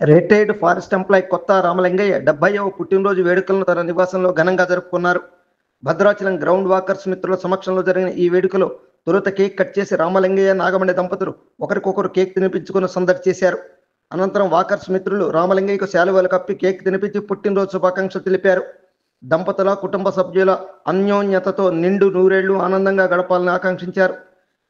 Retired forest employee కొత్త రామలింగయ్య 70వ పుట్టినరోజు వేడుకలను తన నివాసంలో ఘనంగా జరుపుకున్నారు. భద్రాచలం గ్రౌండ్ వాకర్స్ మిత్రుల సమక్షంలో జరిగిన ఈ వేడుకలో తొలుత కేక్ కట్ చేసి రామలింగయ్య నాగమణి దంపతులు ఒకరికొకరు కేక్ తినిపించుకుని సందడి చేశారు. అనంతరం వాకర్స్ మిత్రులు రామలింగయ్యకు శాలువాలు కప్పి కేక్ తినిపించి పుట్టినరోజు శుభాకాంక్షలు తెలిపారు. దంపతుల కుటుంబ సభ్యుల అన్యోన్యతతో నిండు నూరేళ్లు ఆనందంగా గడపాలని ఆకాంక్షించారు.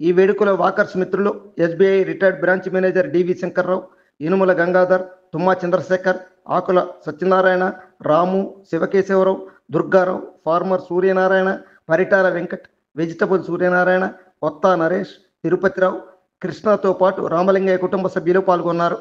ఈ వేడుకలో వాకర్స్ మిత్రులు ఎస్బీఐ రిటైర్డ్ బ్రాంచ్ మేనేజర్ డివి శంకర్రావు, ఇనుముల గంగాధర్, తుమ్మా చంద్రశేఖర్, ఆకుల సత్యనారాయణ, రాము, శివకేశవరావు, దుర్గారావు, ఫార్మర్ సూర్యనారాయణ, పరిటాల వెంకట్, వెజిటబుల్ సూర్యనారాయణ, కొత్త నరేష్, తిరుపతిరావు, కృష్ణతో పాటు రామలింగయ్య కుటుంబ సభ్యులు పాల్గొన్నారు.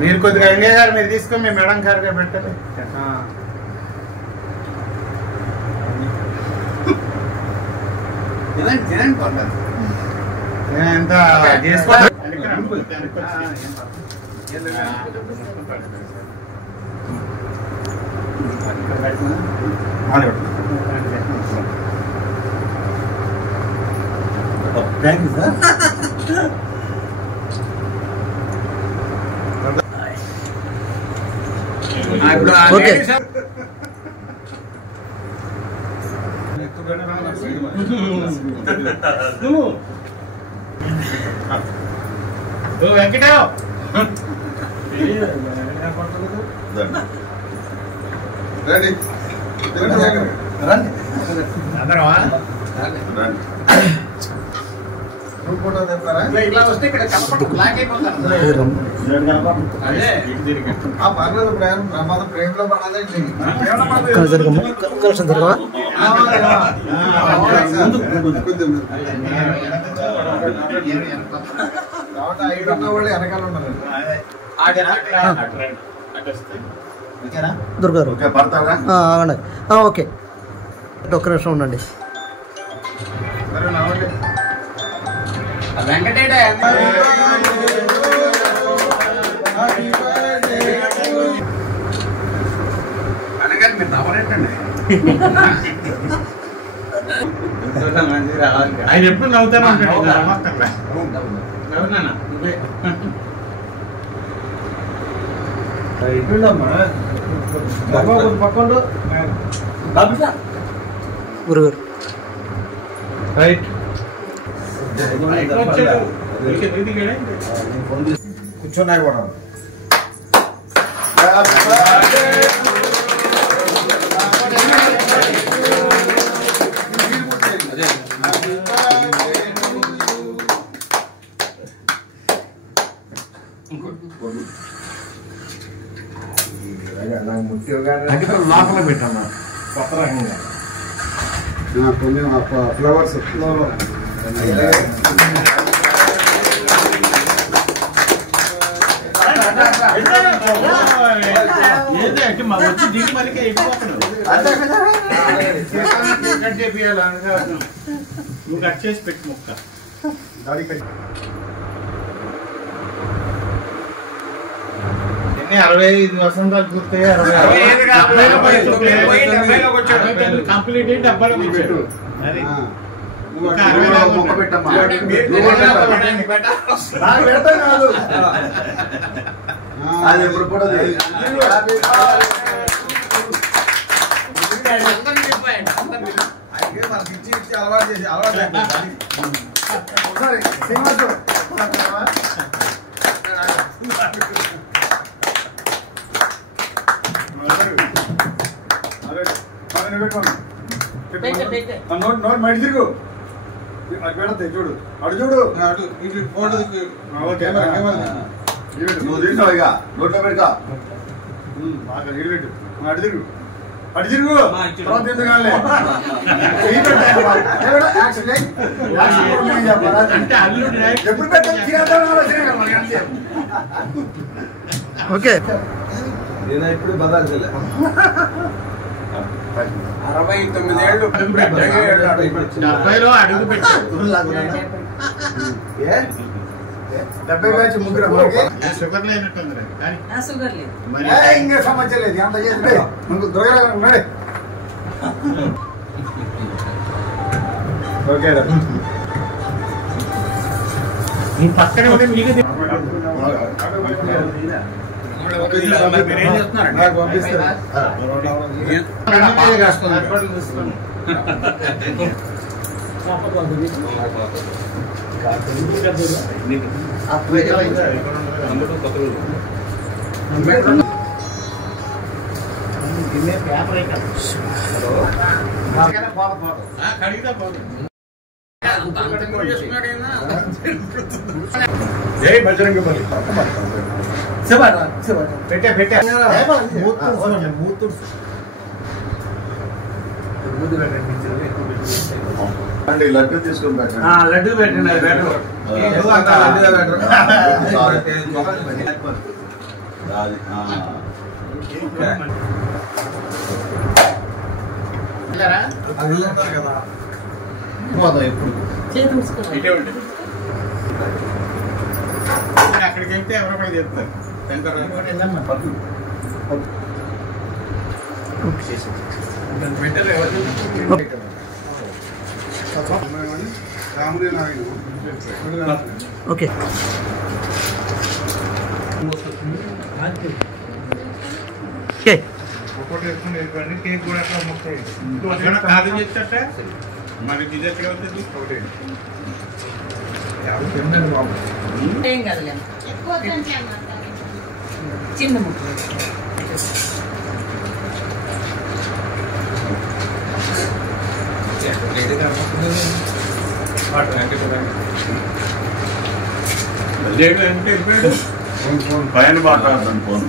మీరు కొద్దిగా వెంకయ్య గారు మీరు తీసుకొని మీ మేడం గారు పెట్టండి. ఎంత చేసుకోవాలి thank you sir. Okay Venkatarao ఇట్లా వస్తే ఇక్కడ బ్లాక్ అయిపోతారు. ప్రేమలో పడాలండి. వెనకాల ఉన్నారు దుర్గారు. ఓకే ఒక్క నిమిషం ఉండండి. అనగానే మీరు నవ్వరేటండి. ఆయన ఎప్పుడు నవ్వుతాను గురుగారు. రైట్ కూర్చున్నాయి కూడా. లోపల పెట్టమ్మా కొత్త రకంగా కొన్ని ఫ్లవర్స్ వచ్చి దిగి మళ్ళీ కట్ చేయాలి. నువ్వు కట్ చేసి పెట్టి మొక్క దాడి కట్ 65 వసంతాలు పూర్తయి 65 కంప్లీట్ 70 వచ్చాడు. అది ఎప్పుడు కూడా మనకి ఇచ్చి అలవాటు చేసి అలవాటు నోట్ మడి తిరుగు పెడతాయి చూడు. అడు చూడు నువ్వు తింటావు ఇక నోట్లో పెడతా. అడు తిరుగు అటు తిరుగు తర్వాత ఎందుకు ఎప్పుడు పెట్టాలి. ఓకే నేను ఎప్పుడు బదాల్చలే 69 ఏళ్ళు 70లో అడుగు పెట్టాడు. 70 బ్యాచ్ ముగ్గురు షుగర్ లేనట్టుంది. ఇంకా సమస్య లేదు. అంత చేసి ఓకే నీ పక్కనే ఉంటే మీకు మీరేం చేస్తున్నారండి? నాకు పంపిస్తారు. జై బజరంగ బలి. పెట్టే పెట్టే అంటే లడ్డు తీసుకొని పెట్టండి. లడ్డు పెట్టండి. అది బెటర్. ఇటే ఉంటుంది. అక్కడికి వెళ్తే ఎవరో కూడా చెప్తారు. ఓకే కేక్ కూడా కాదు చేస్తే మరి దిగచ్చు అవుతుంది. ఏం కదలే చిన్న ముక్క పైన మాట్లాడతాను ఫోన్.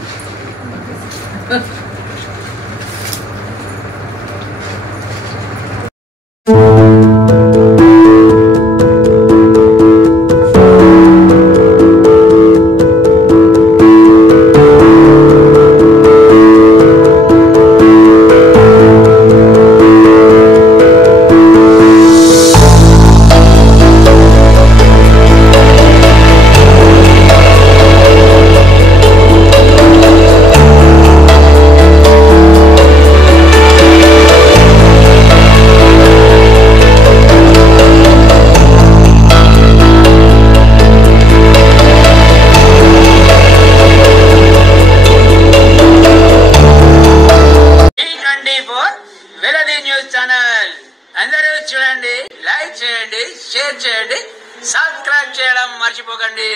అందరూ చూడండి, లైక్ చేయండి, షేర్ చేయండి, సబ్స్క్రైబ్ చేయడం మర్చిపోకండి.